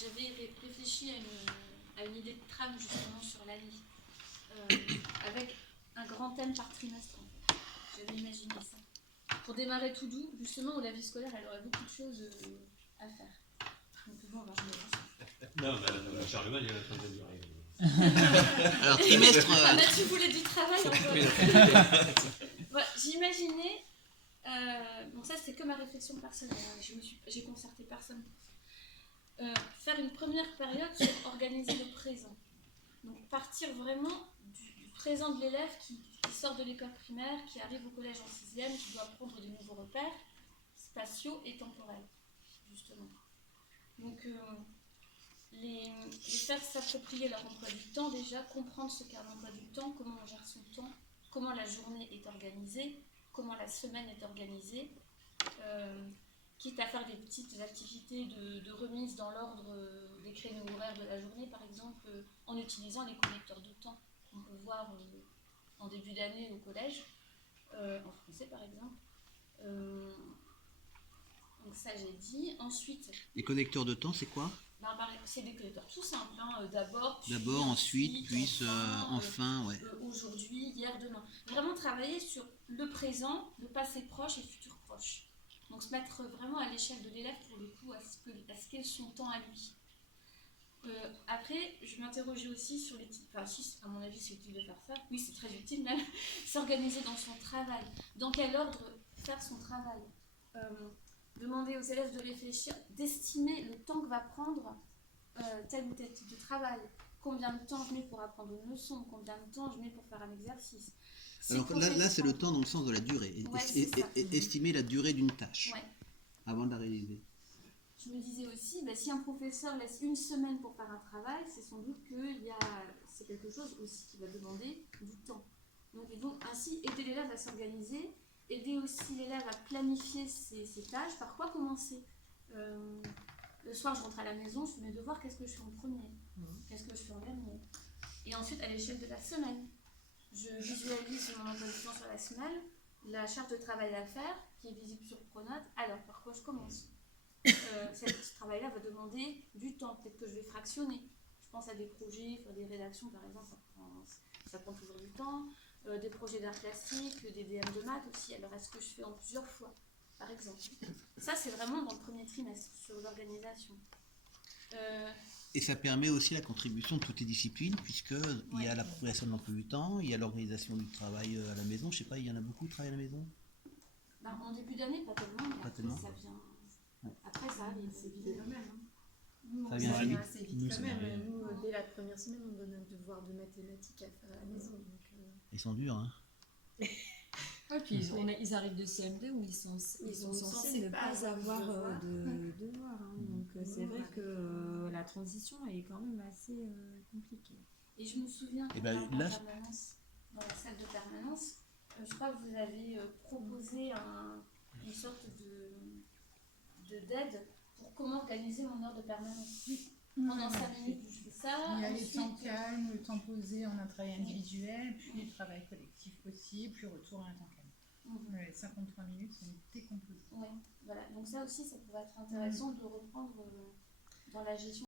j'avais réfléchi à une idée de trame justement sur l'année, avec un grand thème par trimestre. En fait. J'avais imaginé ça. Pour démarrer tout doux, justement, où la vie scolaire, elle aurait beaucoup de choses à faire. Donc bon, alors je me lance. Non, la charge il est en train de dire. Alors, trimestre. Ah bah, tu voulais du travail encore. Voilà, j'imaginais. Bon, ça, c'est que ma réflexion personnelle. J'ai concerté personne pour ça. Faire une première période sur organiser le présent. Donc, partir vraiment du présent de l'élève qui sort de l'école primaire, qui arrive au collège en 6e, qui doit prendre de nouveaux repères spatiaux et temporels, justement. Donc, les faire s'approprier leur emploi du temps, déjà, comprendre ce qu'est un emploi du temps, comment on gère son temps, comment la journée est organisée, comment la semaine est organisée, quitte à faire des petites activités de remise dans l'ordre des créneaux horaires de la journée, par exemple, en utilisant les connecteurs de temps qu'on peut voir en début d'année au collège, en français par exemple. Donc ça j'ai dit. Ensuite... Les connecteurs de temps, c'est quoi? C'est des connecteurs tout simples. D'abord, ensuite, puis, enfin, ouais. Aujourd'hui, hier, demain. Vraiment travailler sur le présent, le passé proche et le futur proche. Donc se mettre vraiment à l'échelle de l'élève pour le coup, à ce qu'est son temps à lui. Après, je m'interrogeais aussi sur les types. Enfin, si, à mon avis, c'est utile de faire ça. Oui, c'est très utile même. S'organiser dans son travail. Dans quel ordre faire son travail. Demander aux élèves de réfléchir, d'estimer le temps que va prendre tel ou tel type de travail. Combien de temps je mets pour apprendre une leçon, combien de temps je mets pour faire un exercice. Alors là, c'est le temps dans le sens de la durée. Estimer la durée d'une tâche avant de la réaliser. Je me disais aussi, si un professeur laisse une semaine pour faire un travail, c'est sans doute que c'est quelque chose aussi qui va demander du temps. Donc ainsi, aider l'élève à s'organiser, aider aussi l'élève à planifier ses tâches. Par quoi commencer? Le soir, je rentre à la maison, je fais mes devoirs, qu'est-ce que je fais en premier? Qu'est-ce que je fais en dernier? Et ensuite, à l'échelle de la semaine, je visualise mon emploi du temps sur la semaine, la charge de travail à faire, qui est visible sur Pronote. Alors, par quoi je commence? Ce travail-là va demander du temps. Peut-être que je vais fractionner. Je pense à des projets, faire des rédactions, par exemple, ça prend toujours du temps. Des projets d'art plastique, des DM de maths aussi. Alors, est-ce que je fais en plusieurs fois, par exemple? Ça, c'est vraiment dans le premier trimestre, sur l'organisation. Et ça permet aussi la contribution de toutes les disciplines, puisqu'il y a la progression de l'emploi du temps, il y a l'organisation du travail à la maison. Je sais pas, il y en a beaucoup de travail à la maison? En début d'année, pas tellement. Pas tellement. Ça vient... Après, ça arrive, c'est vite quand même. Ça vient assez vite quand même. Nous, dès la première semaine, on donne un devoir de mathématiques à faire à la maison. Donc, Ils sont durs, hein. Ouais, puis ils arrivent de CM2 où ils sont censés ne pas avoir de devoirs. Donc c'est vrai que la transition est quand même assez compliquée. Et je me souviens que dans la salle de permanence, je crois que vous avez proposé une sorte d'aide pour comment organiser mon heure de permanence. Pendant 5 minutes, je fais ça. Il y a les temps calmes, le temps posé en un travail individuel, puis le travail collectif possible, puis retour à un temps calme. 53 minutes sont décomposées. Oui, voilà. Donc ça aussi, ça pourrait être intéressant de reprendre dans la gestion.